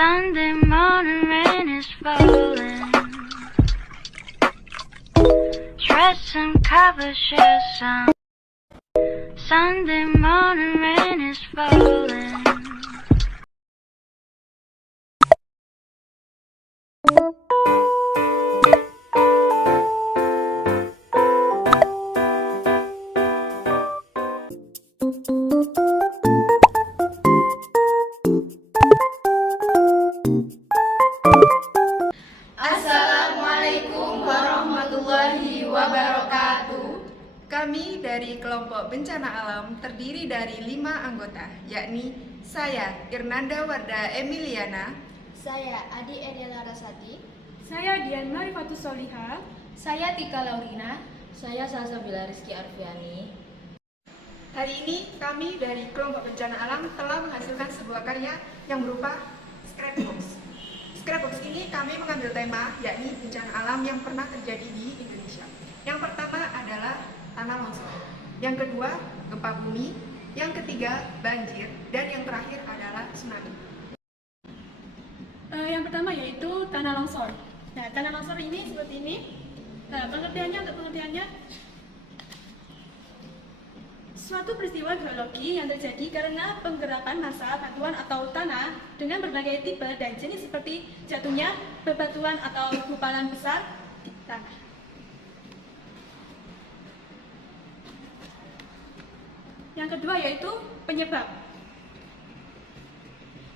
Sunday morning rain is falling. Dress and cover share some. Sunday morning rain is falling. Assalamualaikum warahmatullahi wabarakatuh. Kami dari kelompok bencana alam terdiri dari 5 anggota, yakni saya Irnanda Warda Emiliana, Saya Adi Ediana Rasati. Saya Dian Marifatus Soliha. Saya Tika Laurina. Saya Salsabila Rizky Arfiani. Hari ini kami dari kelompok bencana alam telah menghasilkan sebuah karya yang berupa scrapbox. Scrapbox ini kami mengambil tema yakni bencana alam yang pernah terjadi di Indonesia. Yang pertama adalah tanah longsor, yang kedua gempa bumi, yang ketiga banjir, dan yang terakhir adalah tsunami. Yang pertama yaitu tanah longsor. Nah, tanah longsor ini seperti ini. Nah, pengertiannya, suatu peristiwa geologi yang terjadi karena penggerakan massa batuan atau tanah dengan berbagai tipe dan jenis seperti jatuhnya bebatuan atau gumpalan besar di tanah. Yang kedua yaitu penyebab.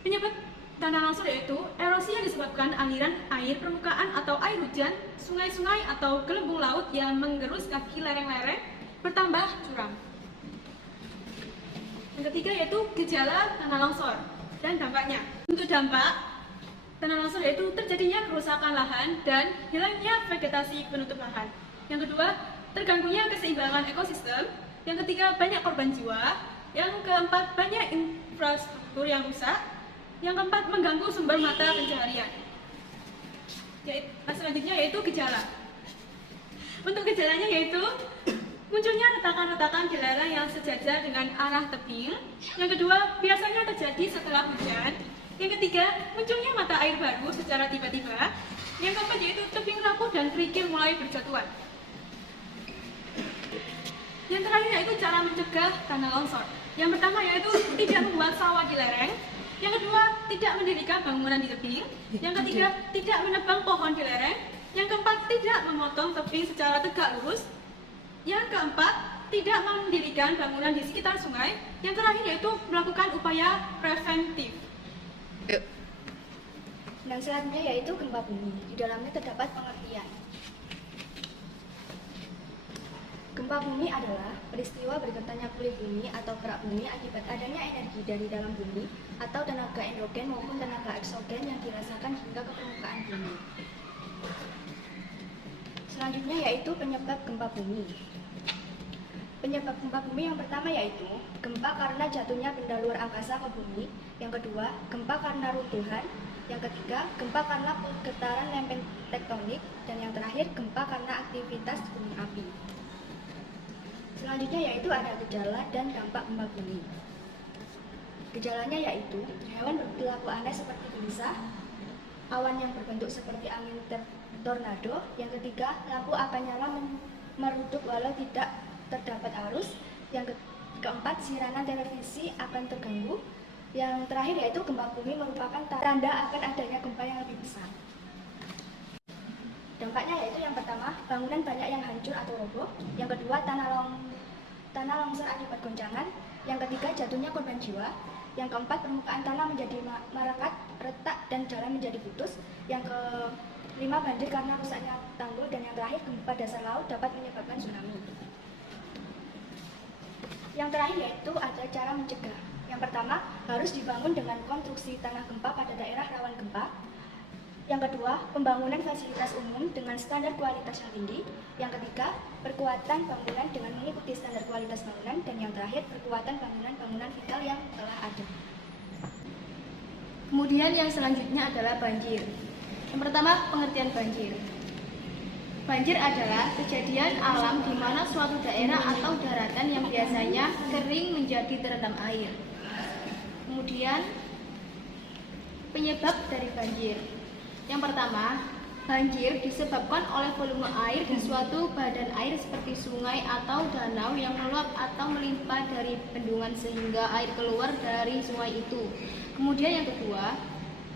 Penyebab tanah longsor yaitu erosi yang disebabkan aliran air permukaan atau air hujan, sungai-sungai atau gelembung laut yang menggerus kaki lereng-lereng bertambah curam. Yang ketiga yaitu gejala tanah longsor dan dampaknya. Untuk dampak tanah longsor yaitu terjadinya kerusakan lahan dan hilangnya vegetasi penutup lahan. Yang kedua, terganggunya keseimbangan ekosistem. Yang ketiga, banyak korban jiwa. Yang keempat, banyak infrastruktur yang rusak. Yang keempat, mengganggu sumber mata pencaharian. Selanjutnya yaitu gejala. Untuk gejalanya yaitu munculnya retakan-retakan di lereng yang sejajar dengan arah tebing. Yang kedua, biasanya terjadi setelah hujan. Yang ketiga, munculnya mata air baru secara tiba-tiba. Yang keempat yaitu tebing rapuh dan kerikil mulai berjatuhan. Yang terakhir yaitu cara mencegah tanah longsor. Yang pertama yaitu tidak membuat sawah di lereng. Yang kedua, tidak mendirikan bangunan di tebing. Yang ketiga, tidak menebang pohon di lereng. Yang keempat, tidak memotong tebing secara tegak lurus. Yang keempat, tidak mendirikan bangunan di sekitar sungai. Yang terakhir yaitu melakukan upaya preventif. Dan selanjutnya yaitu gempa bumi. Di dalamnya terdapat pengertian. Gempa bumi adalah peristiwa bergetarnya kulit bumi atau kerak bumi akibat adanya energi dari dalam bumi atau tenaga endogen maupun tenaga eksogen yang dirasakan hingga ke permukaan bumi. Selanjutnya yaitu penyebab gempa bumi. Penyebab gempa bumi yang pertama yaitu gempa karena jatuhnya benda luar angkasa ke bumi. Yang kedua, gempa karena runtuhan. Yang ketiga, gempa karena getaran lempeng tektonik. Dan yang terakhir, gempa karena aktivitas gunung api. Selanjutnya yaitu ada gejala dan dampak gempa bumi. Gejalanya yaitu hewan berperilaku aneh seperti gelisah, awan yang berbentuk seperti angin tornado. Yang ketiga, lampu akan nyala meredup walau tidak terdapat arus. Yang keempat, siaran televisi akan terganggu. Yang terakhir yaitu gempa bumi merupakan tanda akan adanya gempa yang lebih besar. Dampaknya yaitu yang pertama, bangunan banyak yang hancur atau roboh. Yang kedua, tanah longsor akibat goncangan. Yang ketiga, jatuhnya korban jiwa. Yang keempat, permukaan tanah menjadi merekat, retak, dan jalan menjadi putus. Yang kelima, banjir karena rusaknya tanggul. Dan yang terakhir, gempa dasar laut dapat menyebabkan tsunami. Yang terakhir yaitu ada cara mencegah. Yang pertama, harus dibangun dengan konstruksi tanah gempa pada daerah rawan gempa. Yang kedua, pembangunan fasilitas umum dengan standar kualitas yang tinggi. Yang ketiga, perkuatan bangunan dengan mengikuti standar kualitas bangunan. Dan yang terakhir, perkuatan bangunan-bangunan vital yang telah ada. Kemudian yang selanjutnya adalah banjir. Yang pertama, pengertian banjir. Banjir adalah kejadian alam di mana suatu daerah atau daratan yang biasanya kering menjadi terendam air. Kemudian, Penyebab dari banjir. Yang pertama, banjir disebabkan oleh volume air di suatu badan air seperti sungai atau danau yang meluap atau melimpah dari bendungan sehingga air keluar dari sungai itu. Kemudian yang kedua,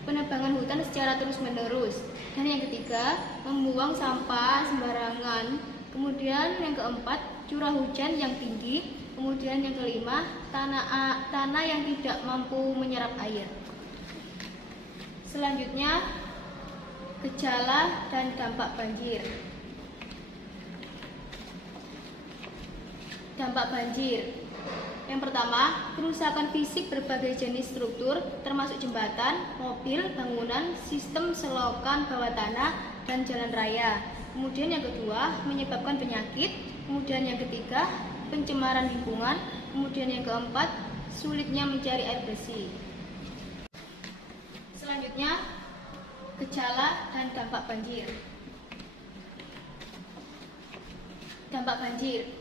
penebangan hutan secara terus-menerus. Dan yang ketiga, membuang sampah sembarangan. Kemudian yang keempat, curah hujan yang tinggi. Kemudian yang kelima, tanah yang tidak mampu menyerap air. Selanjutnya, gejala dan dampak banjir. Dampak banjir. Yang pertama, kerusakan fisik berbagai jenis struktur, termasuk jembatan, mobil, bangunan, sistem selokan bawah tanah, dan jalan raya. Kemudian yang kedua, menyebabkan penyakit. Kemudian yang ketiga, pencemaran lingkungan. Kemudian yang keempat, sulitnya mencari air bersih. Selanjutnya, gejala dan dampak banjir. Dampak banjir.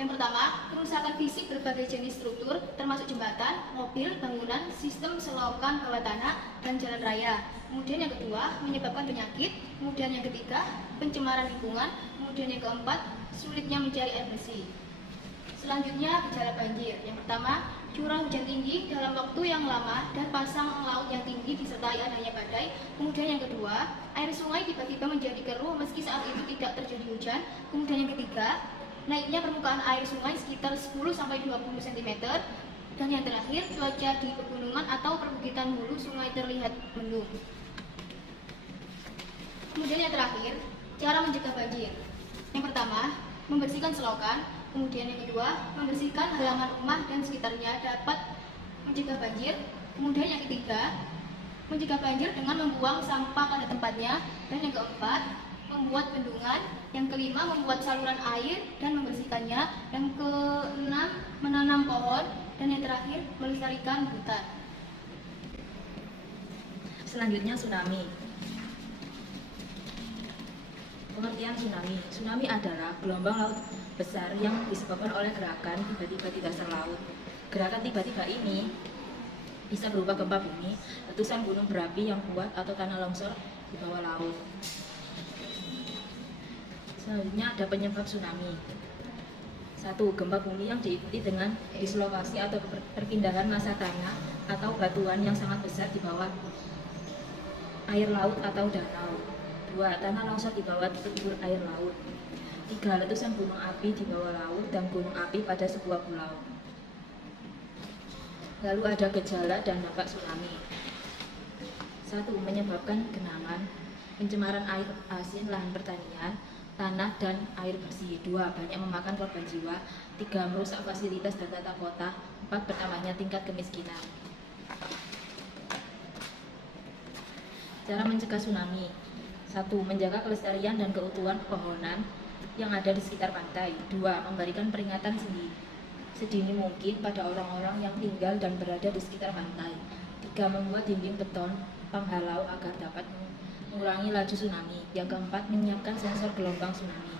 Yang pertama, kerusakan fisik berbagai jenis struktur, termasuk jembatan, mobil, bangunan, sistem selokan bawah tanah, dan jalan raya. Kemudian yang kedua, menyebabkan penyakit. Kemudian yang ketiga, pencemaran lingkungan. Kemudian yang keempat, sulitnya mencari air bersih. Selanjutnya, gejala banjir. Yang pertama, curah hujan tinggi dalam waktu yang lama dan pasang laut yang tinggi disertai adanya badai. Kemudian yang kedua, air sungai tiba-tiba menjadi keruh meski saat itu tidak terjadi hujan. Kemudian yang ketiga, naiknya permukaan air sungai sekitar 10-20 cm. Dan yang terakhir, cuaca di pegunungan atau perbukitan hulu sungai terlihat mendung. Kemudian yang terakhir, cara mencegah banjir. Yang pertama, membersihkan selokan. Kemudian yang kedua, membersihkan halaman rumah dan sekitarnya dapat mencegah banjir. Kemudian yang ketiga, mencegah banjir dengan membuang sampah pada tempatnya. Dan yang keempat, membuat bendungan. Yang kelima, membuat saluran air dan membersihkannya. Yang keenam, menanam pohon. Dan yang terakhir, melestarikan hutan. Selanjutnya, tsunami. Pengertian tsunami. Tsunami adalah gelombang laut besar yang disebabkan oleh gerakan tiba-tiba di dasar laut. Gerakan tiba-tiba ini bisa berupa gempa bumi, letusan gunung berapi yang kuat, atau tanah longsor di bawah laut. Selanjutnya ada penyebab tsunami. 1. Gempa bumi yang diikuti dengan dislokasi atau perpindahan massa tanah atau batuan yang sangat besar di bawah air laut atau danau. 2. Tanah longsor di bawah tebur air laut. 3. Letusan gunung api di bawah laut dan gunung api pada sebuah pulau. Lalu ada gejala dan dampak tsunami. 1. Menyebabkan genangan, pencemaran air asin lahan pertanian, tanah dan air bersih. 2. Banyak memakan korban jiwa. 3. Merusak fasilitas dan tata kota. 4. Bertambahnya tingkat kemiskinan. Cara mencegah tsunami. 1. Menjaga kelestarian dan keutuhan pepohonan yang ada di sekitar pantai. 2. Memberikan peringatan sedini mungkin pada orang-orang yang tinggal dan berada di sekitar pantai. 3. Membuat dinding beton penghalau agar dapat mengurangi laju tsunami. Yang keempat, menyiapkan sensor gelombang tsunami.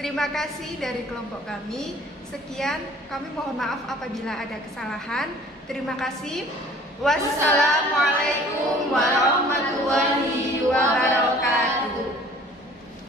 Terima kasih dari kelompok kami. Sekian, kami mohon maaf apabila ada kesalahan. Terima kasih. Wassalamualaikum warahmatullahi wabarakatuh.